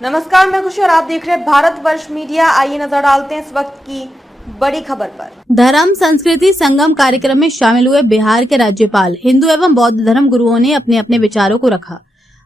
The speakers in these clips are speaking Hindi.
नमस्कार, मैं खुशी और आप देख रहे हैं भारतवर्ष मीडिया। आइए नजर डालते हैं इस वक्त की बड़ी खबर पर। धर्म संस्कृति संगम कार्यक्रम में शामिल हुए बिहार के राज्यपाल। हिंदू एवं बौद्ध धर्म गुरुओं ने अपने अपने विचारों को रखा।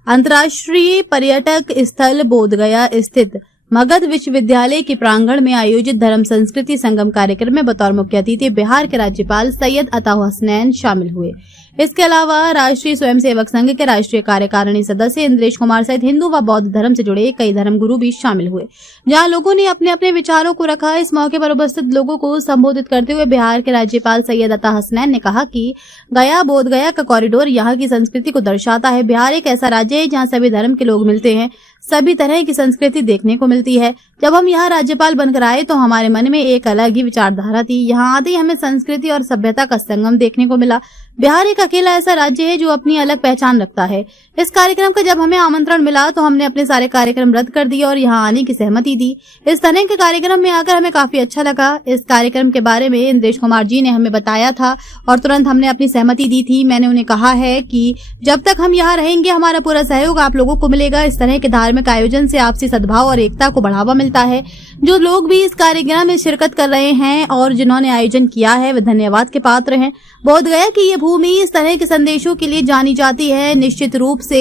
अंतर्राष्ट्रीय पर्यटक स्थल बोधगया स्थित मगध विश्वविद्यालय के प्रांगण में आयोजित धर्म संस्कृति संगम कार्यक्रम में बतौर मुख्य अतिथि बिहार के राज्यपाल सैयद अता हसनैन शामिल हुए। इसके अलावा राष्ट्रीय स्वयंसेवक संघ के राष्ट्रीय कार्यकारिणी सदस्य इंद्रेश कुमार सहित हिंदू व बौद्ध धर्म से जुड़े कई धर्म गुरु भी शामिल हुए, जहां लोगों ने अपने अपने विचारों को रखा। इस मौके पर उपस्थित लोगों को संबोधित करते हुए बिहार के राज्यपाल सैयद अता हसनैन ने कहा कि गया बोध गया का कॉरिडोर यहाँ की संस्कृति को दर्शाता है। बिहार एक ऐसा राज्य है जहाँ सभी धर्म के लोग मिलते हैं, सभी तरह की संस्कृति देखने को मिलती है। जब हम यहाँ राज्यपाल बनकर आए तो हमारे मन में एक अलग ही विचारधारा थी। यहाँ आते ही हमें संस्कृति और सभ्यता का संगम देखने को मिला। बिहार एक अकेला ऐसा राज्य है जो अपनी अलग पहचान रखता है। इस कार्यक्रम का जब हमें आमंत्रण मिला तो हमने अपने सारे कार्यक्रम रद्द कर दिए और यहाँ आने की सहमति दी। इस तरह के कार्यक्रम में आकर हमें काफी अच्छा लगा। इस कार्यक्रम के बारे में इंद्रेश कुमार जी ने हमें बताया था और तुरंत हमने अपनी सहमति दी थी। मैंने उन्हें कहा है कि जब तक हम यहाँ रहेंगे हमारा पूरा सहयोग आप लोगों को मिलेगा। इस तरह के धार्मिक आयोजन से आपसी सद्भाव और एकता को बढ़ावा मिलता है। जो लोग भी इस कार्यक्रम में शिरकत कर रहे हैं और जिन्होंने आयोजन किया है वे धन्यवाद के पात्र हैं। बोध गया की ये भूमि इस तरह के संदेशों के लिए जानी जाती है। निश्चित रूप से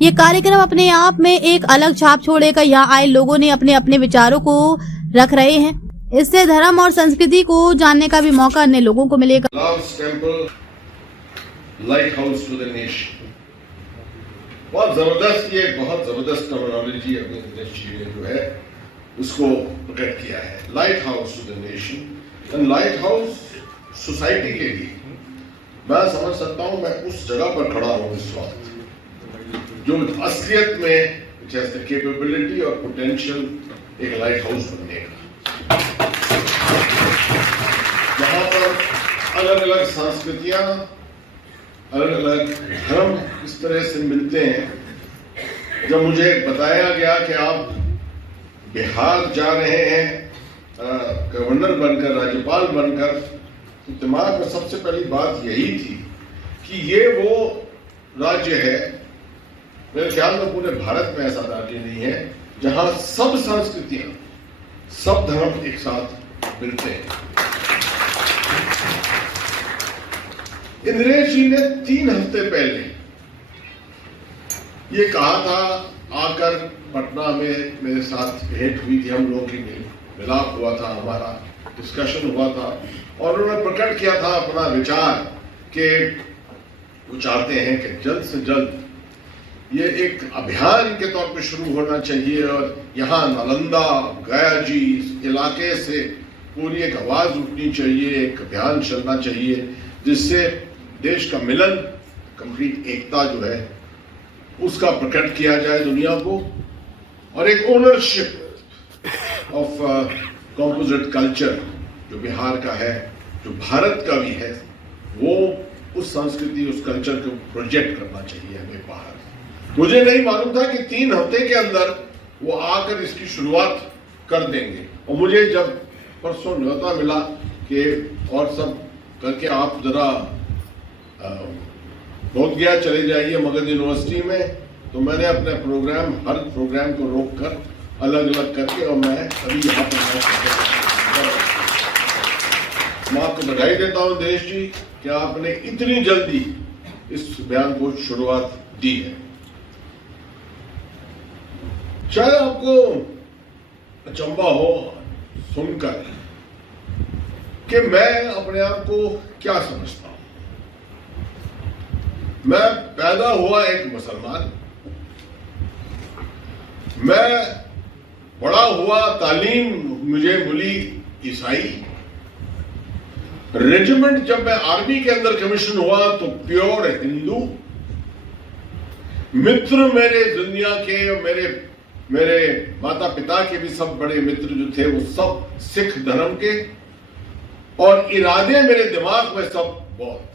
ये कार्यक्रम अपने आप में एक अलग छाप छोड़ेगा। यहाँ आए लोगों ने अपने अपने विचारों को रख रहे हैं। इससे धर्म और संस्कृति को जानने का भी मौका अन्य लोगों को मिलेगा। Lighthouse to the nation, बहुत जबरदस्त, ये बहुत जबरदस्त टर्मिनोलॉजी अपने जो है उसको प्रकट किया है। Lighthouse to the nation and lighthouse society के लिए मैं समझ सकता हूं, मैं उस जगह पर खड़ा हूं इस वक्त जो असलियत में जैसे कैपेबिलिटी और पोटेंशियल एक लाइट हाउस बनने का, जहां पर अलग अलग संस्कृतियां, अलग अलग धर्म इस तरह से मिलते हैं। जब मुझे बताया गया कि आप बिहार जा रहे हैं गवर्नर बनकर, राज्यपाल बनकर, तो दिमाग में सबसे पहली बात यही थी कि ये वो राज्य है, मेरे ख्याल में पूरे भारत में ऐसा राज्य नहीं है जहां सब संस्कृतियां, सब धर्म एक साथ मिलते हैं। इंद्रेश जी ने 3 हफ्ते पहले ये कहा था, आकर पटना में मेरे साथ भेंट हुई थी, हम लोगों की मिलाप हुआ था, हमारा डिस्कशन हुआ था और उन्होंने प्रकट किया था अपना विचार कि वो चाहते हैं कि जल्द से जल्द ये एक अभियान के तौर पे शुरू होना चाहिए और यहाँ नालंदा, गया जी इस इलाके से पूरी एक आवाज उठनी चाहिए, एक अभियान चलना चाहिए जिससे देश का मिलन, कंप्लीट एकता जो है उसका प्रकट किया जाए दुनिया को, और एक ओनरशिप ऑफ कॉम्पोजिट कल्चर जो बिहार का है, जो भारत का भी है, वो उस संस्कृति, उस कल्चर को प्रोजेक्ट करना चाहिए हमें बाहर। मुझे नहीं मालूम था कि 3 हफ्ते के अंदर वो आकर इसकी शुरुआत कर देंगे और मुझे जब परसों न्योता मिला कि और सब करके आप जरा बोध गया चले जाइए मगध यूनिवर्सिटी में, तो मैंने अपने प्रोग्राम, हर प्रोग्राम को रोक कर अलग अलग करके और मैं अभी यहाँ पर मैं आपको बधाई देता हूँ देश जी कि आपने इतनी जल्दी इस बयान को शुरुआत दी है। शायद आपको अचंभा हो सुनकर कि मैं अपने आप को क्या समझता हूं। मैं पैदा हुआ एक मुसलमान, मैं बड़ा हुआ, तालीम मुझे मिली ईसाई, रेजिमेंट जब मैं आर्मी के अंदर कमीशन हुआ तो प्योर हिंदू, मित्र मेरे दुनिया के, मेरे माता पिता के भी सब बड़े मित्र जो थे वो सब सिख धर्म के, और इरादे मेरे दिमाग में सब बौद्ध।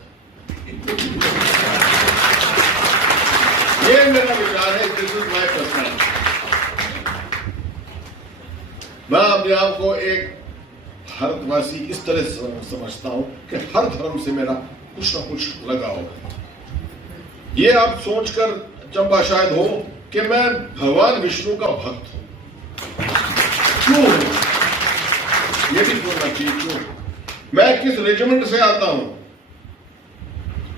ये मेरा विचार है, दिस इज माय पर्सनैलिटी। मैं अपने आप को एक भारतवासी इस तरह समझता हूं कि हर धर्म से मेरा कुछ ना कुछ लगाव है। ये आप सोचकर चंबा शायद हो कि मैं भगवान विष्णु का भक्त हूं। क्यों ये भी बोलना चाहिए क्यों? मैं किस रेजिमेंट से आता हूं?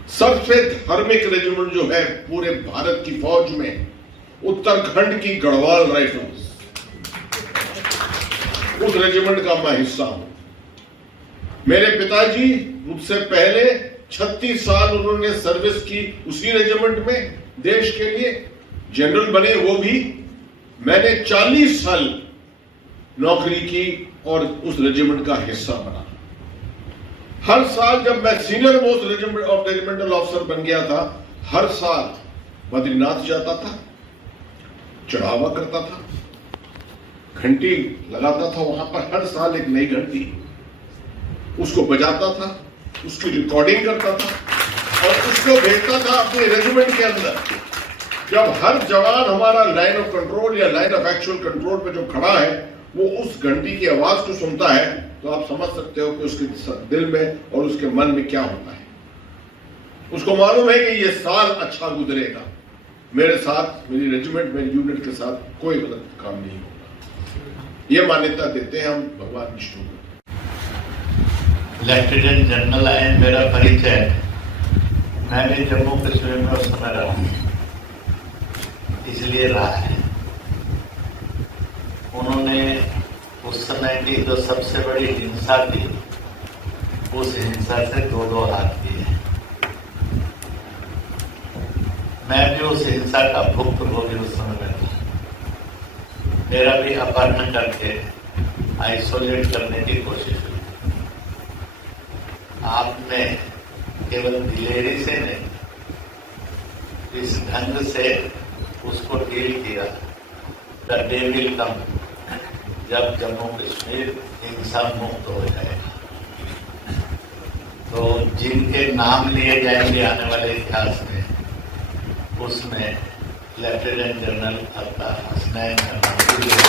सबसे धार्मिक रेजिमेंट जो है पूरे भारत की फौज में, उत्तराखंड की गढ़वाल राइफल्स, उस रेजिमेंट का मैं हिस्सा हूं। मेरे पिताजी मुझसे पहले 36 साल उन्होंने सर्विस की उसी रेजिमेंट में, देश के लिए जनरल बने वो भी। मैंने 40 साल नौकरी की और उस रेजिमेंट का हिस्सा बना। हर साल जब मैं सीनियर मोस्ट रेजिमेंटल ऑफिसर बन गया था, हर साल बद्रीनाथ जाता था, चढ़ावा करता था, घंटी लगाता था वहां पर, हर साल एक नई घंटी, उसको बजाता था, उसकी रिकॉर्डिंग करता था और उसको भेजता था अपने रेजिमेंट के अंदर। जब हर जवान हमारा लाइन ऑफ कंट्रोल या लाइन ऑफ एक्चुअल कंट्रोल पे जो खड़ा है वो उस घंटी की आवाज को सुनता है, तो आप समझ सकते हो कि उसके दिल में और उसके मन में क्या होता है। उसको मालूम है कि ये साल अच्छा गुजरेगा, मेरे साथ, मेरी रेजिमेंट, मेरी यूनिट के साथ कोई गलत काम नहीं होगा। ये मान्यता देते हैं हम भगवान विष्णु को। लेफ्टिनेंट जनरल आए, मेरा परिचय, मैंने जम्मू कश्मीर में उस समय रहा, इसलिए रहा है। उन्होंने उस समय की जो सबसे बड़ी हिंसा थी, उस हिंसा से दो हाथ किए। मैं भी उस हिंसा का भुक्तभोगी उस समय में था। मेरा भी अपहरण करके आइसोलेट करने की कोशिश हुई। आपने केवल दिलेरी से नहीं, इस ढंग से उसको डील किया। द डे विल कम जब जम्मू कश्मीर हिंसा मुक्त हो जाएगा, तो जिनके नाम लिए जाएंगे आने वाले इतिहास में, उसमें लेफ्टिनेंट जनरल अता हसनैन का नाम भी है।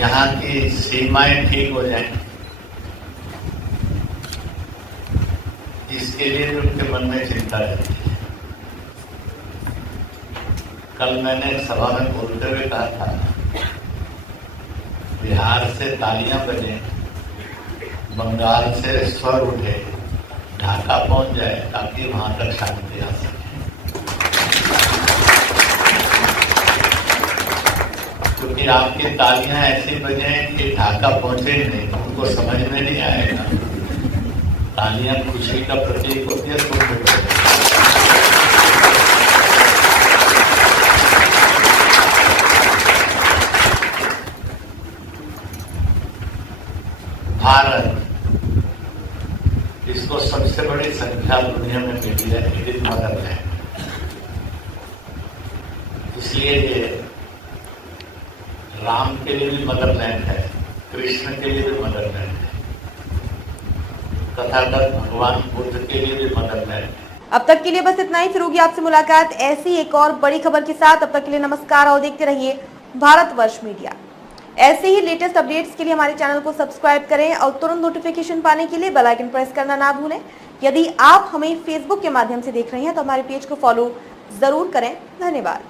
यहाँ की सीमाएं ठीक हो जाएं, इसके लिए भी उनके मन में चिंता रहती है। कल मैंने सभा में बोलते हुए कहा था, बिहार से तालियां बजे, बंगाल से स्वर उठे, ढाका पहुंच जाए ताकि वहां तक शांति आ सके। क्योंकि आपकी तालियां ऐसी बजे कि ढाका पहुंचे ही नहीं, उनको समझ में नहीं आएगा। तालियां खुशी का प्रतीक होती है, सुख। भारत, इसको सबसे बड़ी संख्या दुनिया में मिली है, इट इज मदरलैंड। इसलिए ये राम के लिए भी मदरलैंड है, कृष्ण के लिए भी मदरलैंड है, तथागत भगवान बुद्ध के लिए भी मदरलैंड है। अब तक के लिए बस इतना ही। फिर होगी आपसे मुलाकात ऐसी एक और बड़ी खबर के साथ। अब तक के लिए नमस्कार और देखते रहिए भारतवर्ष मीडिया। ऐसे ही लेटेस्ट अपडेट्स के लिए हमारे चैनल को सब्सक्राइब करें और तुरंत नोटिफिकेशन पाने के लिए बेल आइकन प्रेस करना ना भूलें। यदि आप हमें फेसबुक के माध्यम से देख रहे हैं तो हमारे पेज को फॉलो जरूर करें। धन्यवाद।